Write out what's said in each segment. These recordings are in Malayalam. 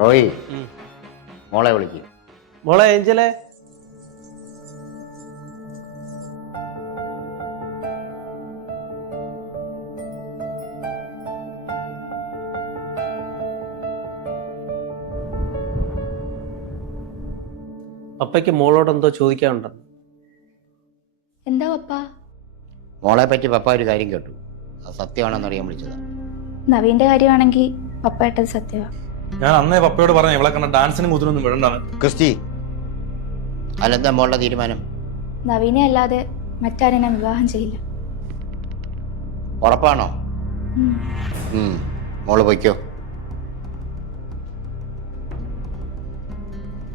റോയി മോളെ വിളിക്കും. മോളെ ഏഞ്ചലെ, പപ്പയ്ക്ക് മോളോട് എന്തോ ചോദിക്കാനുണ്ടെന്ന്. എന്താ പപ്പ? മോളെ പറ്റി പപ്പ ഒരു കാര്യം കേട്ടു. അത് സത്യമാണെന്ന് അറിയാൻ വിളിച്ചതാ. നവീന്റെ കാര്യമാണെങ്കിൽ പപ്പ ഇട്ടത് സത്യമാ. ഞാൻ അന്നേ പപ്പയോട് പറഞ്ഞു ഇവളെ കണ്ട ഡാൻസിനും കുതിരൊന്നും വിടണ്ടാണ്. ക്രിസ്റ്റി, അല്ലെന്താ മോളുടെ തീരുമാനം? നവീനെ അല്ലാതെ മറ്റാരെ ഞാൻ വിവാഹം ചെയ്യില്ല. ഉറപ്പാണോ? മോള് പൊയ്ക്കോ.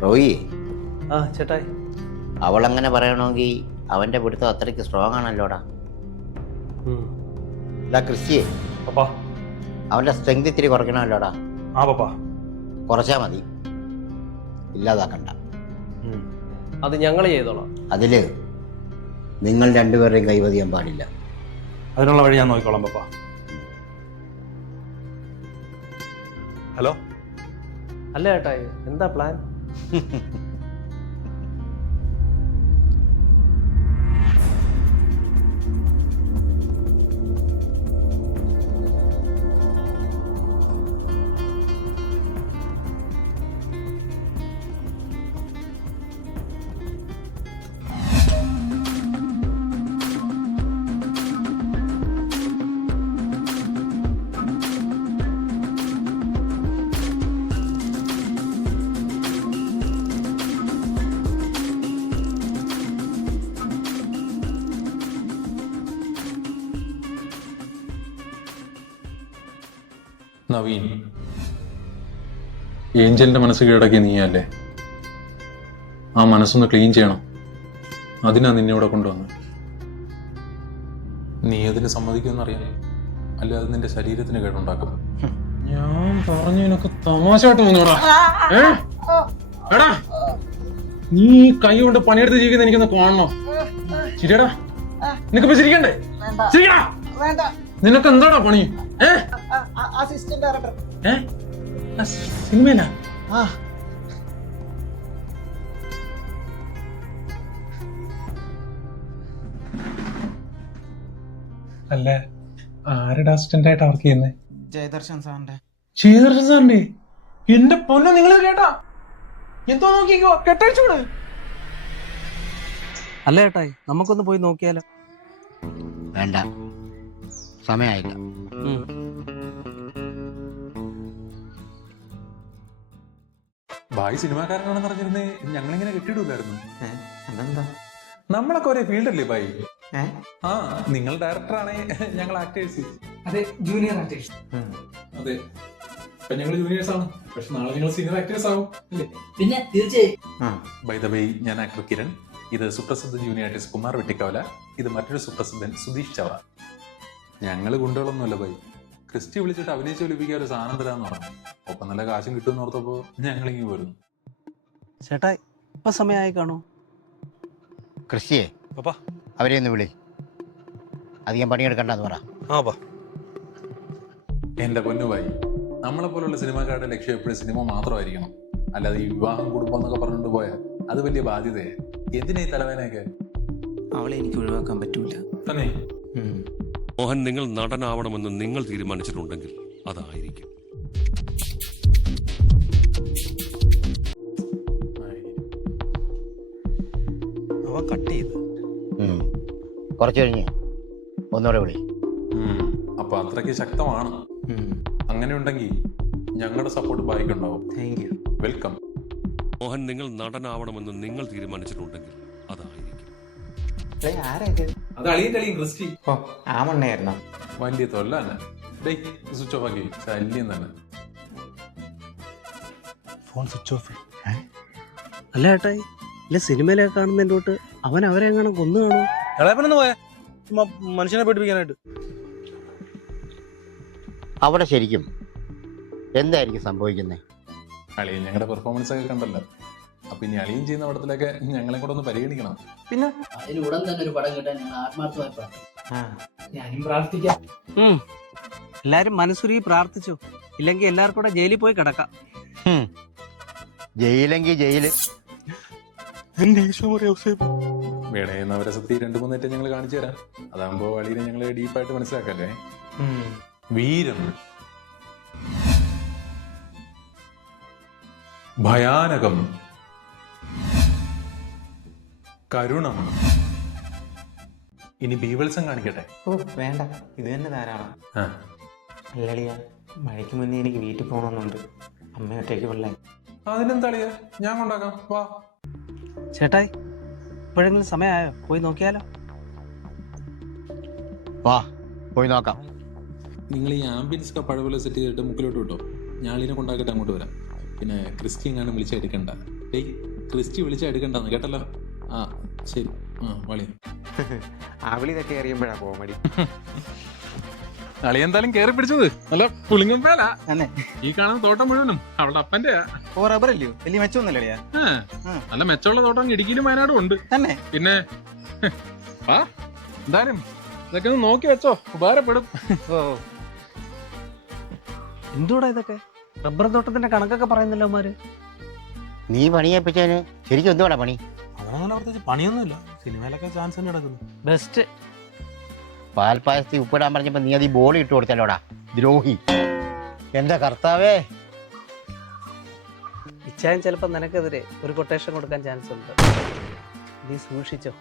റോയി, ആ ചേട്ടായി, അവളങ്ങനെ പറയണമെങ്കിൽ അവന്റെ പിടുത്തം അത്രയ്ക്ക് സ്ട്രോങ് ആണല്ലോടാ. ക്രിസ്റ്റിയെ, പപ്പാ അവന്റെ സ്ട്രെങ്ത് ഇത്തിരി കുറയ്ക്കണമല്ലോടാ. ആ പപ്പാ, കുറച്ചാ മതി, ഇല്ലാതാക്കണ്ട. അത് ഞങ്ങൾ ചെയ്തോളാം. അതില് നിങ്ങൾ രണ്ടുപേരുടെയും കൈവതിയാൻ പാടില്ല. അതിനുള്ള വഴി ഞാൻ നോക്കിക്കോളാം പപ്പാ. ഹലോ, അല്ല ചേട്ടായി, എന്താ പ്ലാൻ? നവീൻ, ഏഞ്ചലിന്റെ മനസ്സ് കീഴടക്കി നീയല്ലേ? ആ മനസ്സൊന്ന് ക്ലീൻ ചെയ്യണം. അതിനാ നിന്നെ ഇവിടെ കൊണ്ടുവന്നത്. നീ അതിന് സമ്മതിക്കുമെന്നറിയാം, അല്ലെ അത് നിന്റെ ശരീരത്തിന് കേടുണ്ടാക്കും. ഞാൻ പറഞ്ഞതിനൊക്കെ തമാശയായിട്ട് തോന്നുടാ. എടാ, നീ കൈ കൊണ്ട് പണിയെടുത്ത് ജീവിക്കുന്ന എനിക്കൊന്ന് കാണണോ? ശരിയടാ, നിനക്കിപ്പോ ചിരിക്കണ്ടേ? ചിരിക്കടാ. നിനക്ക് എന്താടാ പണി? സിനിമയില അല്ല, ആരുടെ അസിസ്റ്റന്റ് ആയിട്ട് വർക്ക് ചെയ്യുന്നത്? ജയദർശൻ സാറിന്റെ. ജയദർശൻ സാറിന്റെ? എന്റെ പൊന്നെ, നിങ്ങൾ കേട്ടാ? എന്തോ നോക്കിക്കോ, കെട്ടഴിച്ചൂടെ? അല്ല ചേട്ടായി, നമുക്കൊന്ന് പോയി നോക്കിയാലോ? വേണ്ട, സമയമായില്ല. ഭായി സിനിമാക്കാരനാണെന്ന് പറഞ്ഞിരുന്നേ ഞങ്ങളിങ്ങനെ കെട്ടിടൂലായിരുന്നു. അതെന്താ? നമ്മളൊക്കെ ഒരേ ഫീൽഡല്ലേ ഭായി? ആ, നിങ്ങൾ ഡയറക്ടറാണേ, ഞങ്ങൾ ആക്ടേഴ്സ്. അതെ, ജൂനിയർ ആർട്ടിസ്റ്റ്. അതെ, ഇപ്പൊ ഞങ്ങൾ ജൂനിയേഴ്സ് ആണ്, പക്ഷെ നാളെ ഞങ്ങൾ സീനിയർ ആക്ടേഴ്സ് ആവും അല്ലേ? പിന്നെ തീർച്ചയായും. ബൈ ദ വേ, ഞാൻ ആക്ടർ കിരൺ. ഇത് സുപ്രസിദ്ധ ജൂനിയർ ആർട്ടിസ്റ്റ് കുമാർ വെട്ടിക്കവല. ഇത് മറ്റൊരു സുപ്രസിദ്ധൻ സുധീഷ് ചവറ. ഞങ്ങൾ ഗുണ്ടകളൊന്നുമല്ല ബൈ. ക്രിസ്റ്റി വിളിച്ചിട്ട് അഭിനയിച്ച് വിളിപ്പിക്കാൻ ഒരു സാധനം തരാന്ന് പറഞ്ഞു. ഒപ്പം നല്ല കാശും കിട്ടുമെന്ന് ഓർത്തപ്പോ ഞങ്ങളിങ്ങി പോരുന്നു. ചേട്ടായി, ഇപ്പൊ സമയമായി കാണോ? ക്രിസ്റ്റിയെ, പപ്പാ അവരെ ഒന്ന് വിളി. അധികം പണിയെടുക്കണ്ടെന്ന് പറ. എന്റെ പൊന്നുബായി, നമ്മളെ പോലുള്ള സിനിമാക്കാരുടെ ലക്ഷ്യം എപ്പോഴും സിനിമ മാത്രമായിരിക്കണം. അല്ലാതെ ഈ വിവാഹം കുടുംബം എന്നൊക്കെ പറഞ്ഞിട്ട് പോയാൽ അത് വലിയ ബാധ്യതയെ. എന്തിനാ ഈ തലവേനയൊക്കെ? അവളെ എനിക്ക് ഒഴിവാക്കാൻ പറ്റൂല. തന്നെ മോഹൻ, നിങ്ങൾ നടനാവണമെന്ന് നിങ്ങൾ തീരുമാനിച്ചിട്ടുണ്ടെങ്കിൽ അതായിരിക്കും. അവൻ കട്ട് ചെയ്ത് കുറച്ച് കഴിഞ്ഞ് ഒന്നുകൂടെ വിളി. അപ്പൊ അത്രയ്ക്ക് ശക്തമാണ്. അങ്ങനെ ഉണ്ടെങ്കിൽ ഞങ്ങളുടെ സപ്പോർട്ട് ബായിക്കുണ്ടാവും. Thank you. വെൽക്കം. മോഹൻ, നിങ്ങൾ നടനാവണമെന്ന് നിങ്ങൾ തീരുമാനിച്ചിട്ടുണ്ടെങ്കിൽ അതായിരിക്കും. അത് അളിയും കളിയും ക്രിസ്റ്റി. ഓ, ആ മണ്ണയായിരുന്നോ? വലിയ തൊല്ല തന്നെ. സ്വിച്ച് ഓഫ് ആക്കി. ശല്യം തന്നെ. Phone switch off. അല്ല ചേട്ടായി, ഇല്ല സിനിമയിലൊക്കെ കാണുന്നതിൻ്റെ തൊട്ട് അവൻ അവരെ എങ്ങനെ കൊന്നു കാണും? ഇളയപ്പനൊന്ന് പോയാ മനുഷ്യനെ പഠിപ്പിക്കാനായിട്ട്. അവിടെ ശരിക്കും എന്തായിരിക്കും സംഭവിക്കുന്നത്? അളിയൻ ഞങ്ങളുടെ പെർഫോമൻസ് ഒക്കെ കണ്ടല്ലോ. അപ്പൊ ഇനി അളിയൻ ചെയ്യുന്ന പടത്തിലൊക്കെ ഞങ്ങളെ കൂടെ ഒന്ന് പരിഗണിക്കണം. പിന്നെ അതിലുടൻ തന്നെ ഒരു പടം കിട്ടാൻ ഞങ്ങൾ ആത്മാർത്ഥമായി പ്രാർത്ഥിക്കും. ഞാനും പ്രാർത്ഥിക്കാം. എല്ലാരും മനസ്സുരുകി പ്രാർത്ഥിച്ചു. ഇല്ലെങ്കിൽ എല്ലാവർക്കും കൂടെ ജയിലിൽ പോയി കിടക്കാം. ജയിലെങ്കിൽ ജയില്. എന്റെ ഈശോ ഔസേപ്പ്. വേണേന്നവരെ സത്യം 2-3 ഐറ്റം ഞങ്ങൾ കാണിച്ചു തരാം. അതാകുമ്പോ വഴിയെ ഞങ്ങൾ ഡീപ്പായിട്ട് മനസ്സിലാക്കല്ലേ. വീരം, ഭയാനകം, കരുണം. ഇനി ബീവത്സം കാണിക്കട്ടെ? ഓ വേണ്ട, ഇത് തന്നെ ധാരാളം. ആ, അല്ലളിയ, മഴയ്ക്ക് മുന്നേ എനിക്ക് വീട്ടിൽ പോകണമെന്നുണ്ട്. അമ്മ ഒറ്റയ്ക്ക് പിള്ളേ. അതിനെന്താളിയാ, ഞാൻ കൊണ്ടാക്കാം, വാ. ചേട്ടായി, ഇപ്പോഴെങ്കിലും സമയമായോ? പോയി നോക്കിയാലോ? വാ പോയി നോക്കാം. നിങ്ങൾ ഈ ആംബിയൻസ് ഒക്കെ പഴപോലെ സെറ്റ് ചെയ്തിട്ട് മുക്കിലോട്ട് വിട്ടോ. ഞാളിനെ കൊണ്ടാക്കിയിട്ട് അങ്ങോട്ട് വരാം. പിന്നെ ക്രിസ്റ്റി എങ്ങാനും വിളിച്ചെടുക്കണ്ട. ഡേയ്, ക്രിസ്റ്റി വിളിച്ചെടുക്കണ്ടെന്ന് കേട്ടല്ലോ. ആ ശരി. ആ വളി. അവളി ഇതൊക്കെ അറിയുമ്പോഴാ കോമഡി. അളി എന്തായാലും കേറി പിടിച്ചത് നല്ല പുളിങ്ങും പേല. ഈ കാണുന്ന തോട്ടം മുഴുവനും അവളുടെ അപ്പന്റെ. ഓ റബ്ബർ അല്ലയോ, വലിയ മെച്ചമൊന്നുമില്ലളിയാ. നല്ല മെച്ചമുള്ള തോട്ടം ഇടുക്കിയിലും വയനാടും ഉണ്ട് തന്നെ. പിന്നെ ആ എന്തായാലും ഇതൊക്കെ ഒന്ന് നോക്കി വെച്ചോ, ഉപകാരപ്പെടും. ഓ എന്തുകൂടാ ഇതൊക്കെ? റബ്ബർ തോട്ടത്തിന്റെ കണക്കൊക്കെ പറയുന്നല്ലോ അവന്മാര്. നീ പണിയേപ്പിച്ചതിന് ശരിക്കും എന്തുവാടാ പണി? അങ്ങനെ പ്രത്യേകിച്ച് പണിയൊന്നുമില്ല. സിനിമയിലൊക്കെ ചാൻസ് തന്നെ കിടക്കുന്നു. ബെസ്റ്റ്. പാൽപ്പായസത്തിൽ ഉപ്പിടാൻ പറഞ്ഞപ്പോ നീ അത് ഈ ബോളി ഇട്ട് കൊടുത്തല്ലോടാ, ദ്രോഹി. എന്റെ കർത്താവേ. ഇച്ചായൻ ചിലപ്പോ നിനക്കെതിരെ ഒരു കൊട്ടേഷൻ കൊടുക്കാൻ ചാൻസ് ഉണ്ട്. നീ സൂക്ഷിച്ചോ.